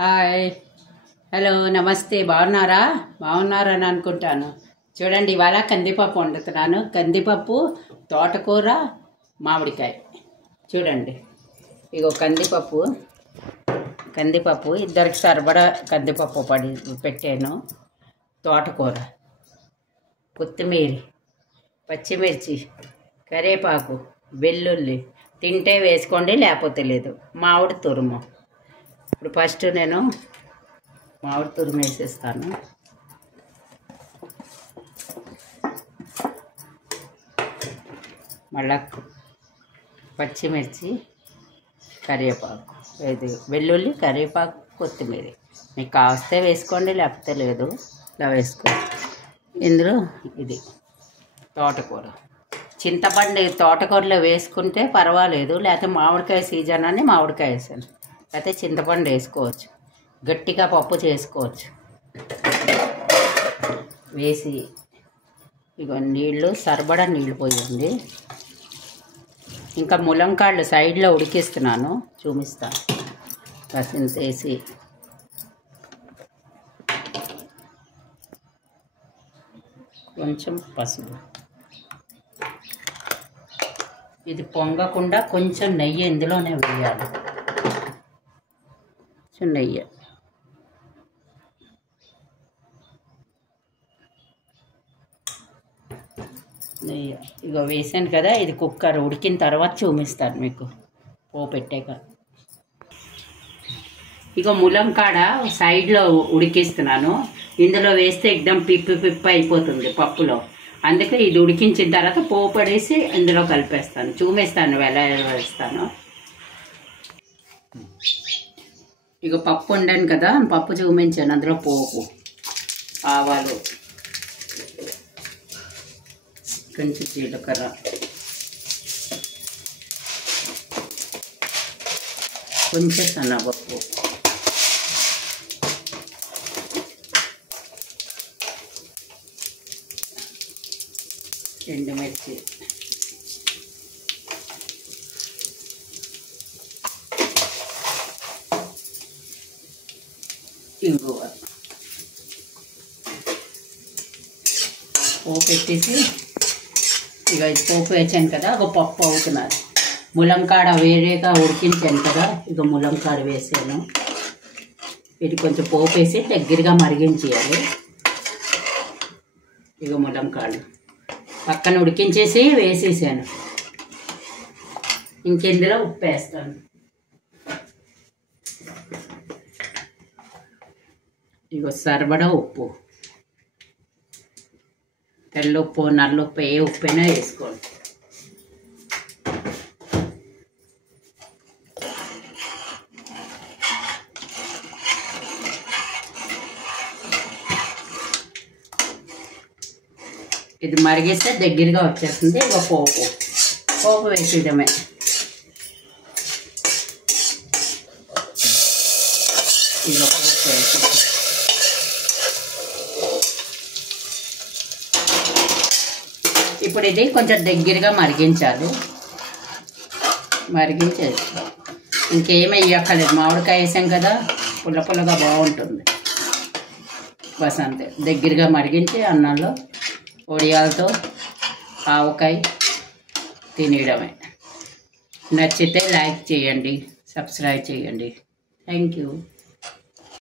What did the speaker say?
Hi, hello, నమస్తే. బాగున్నారని అనుకుంటాను. చూడండి, ఇవాళ కందిపప్పు వండుతున్నాను. కందిపప్పు, తోటకూర, మామిడికాయ. చూడండి, ఇగో కందిపప్పు ఇద్దరికి సరిపడా కందిపప్పు పెట్టాను. తోటకూర, కొత్తిమీర, పచ్చిమిర్చి, కరివేపాకు, వెల్లుల్లి తింటే వేసుకోండి, లేకపోతే లేదు. మామిడి తురుము. ఇప్పుడు ఫస్ట్ నేను మామిడి తురుము వేసేస్తాను. మళ్ళా పచ్చిమిర్చి, కరివేపాకు, ఇది వెల్లుల్లి, కరివేపాకు, కొత్తిమీర. మీకు కావస్తే వేసుకోండి, లేకపోతే లేదు. ఇలా వేసుకోండి. ఇందులో ఇది తోటకూర. చింతపండు తోటకూరలో వేసుకుంటే పర్వాలేదు, లేకపోతే మామిడికాయ సీజన్ అని మామిడికాయ వేసాను. లేకపోతే చింతపండు వేసుకోవచ్చు, గట్టిగా పప్పు చేసుకోవచ్చు. వేసి ఇక నీళ్ళు సరిపడా నీళ్ళు పోయండి. ఇంకా ములంకాళ్ళు సైడ్లో ఉడికిస్తున్నాను, చూపిస్తాను. రసం వేసి కొంచెం పసుపు. ఇది పొంగకుండా కొంచెం నెయ్యి ఇందులోనే వేయాలి. కొంచెం నెయ్యి. ఇక వేసాను కదా, ఇది కుక్కర్ ఉడికిన తర్వాత చూపిస్తాను మీకు పో పెట్టాక. ఇక ములంకాడ సైడ్లో ఉడికిస్తున్నాను. ఇందులో వేస్తే ఎక్దమ్ పిప్పి అయిపోతుంది పప్పులో. అందుకే ఇది ఉడికించిన తర్వాత పోపడేసి ఇందులో కలిపేస్తాను. చూపిస్తాను ఎలా వేస్తాను. ఇక పప్పు వండాను కదా, పప్పు చూపించాను. అందులో పోపు, ఆవాలు, కొంచెం జీలకర్ర, కొంచెం శనగపప్పు, ఎండుమిర్చి, ఇంగువ. పోపు పెట్టేసి ఇక పోపు వేసాను కదా, ఒక పప్పు అవుతున్నది. ములంకాడ వేరేగా ఉడికించాను కదా, ఇక ములంకాడ వేసాను. ఇది కొంచెం పోపు వేసి దగ్గరగా మరిగించేయాలి. ఇక ములంకాడు పక్కన ఉడికించేసి వేసేసాను. ఇంకెందులో ఉప్పు వేస్తాను. ఇక సరిపడా ఉప్పు, తెల్లొప్పు, నల్లొప్పు, ఏ ఉప్పైనా వేసుకోండి. ఇది మరిగిస్తే దగ్గరగా వచ్చేస్తుంది. ఇక పోపు వేసేయడమే. ఇక పోపు వేసి ఇప్పుడు ఇది కొంచెం దగ్గరగా మరిగించాలి. మరిగించేసి ఇంకేమి వేయక్కర్లేదు. మామిడికాయ వేసాం కదా, పుల్లగా బాగుంటుంది. బస్ అంతే. దగ్గరగా మరిగించి అన్నంలో వడియాలతో ఆవకాయ తినేయడమే. నచ్చితే లైక్ చేయండి, సబ్స్క్రైబ్ చేయండి. Thank you.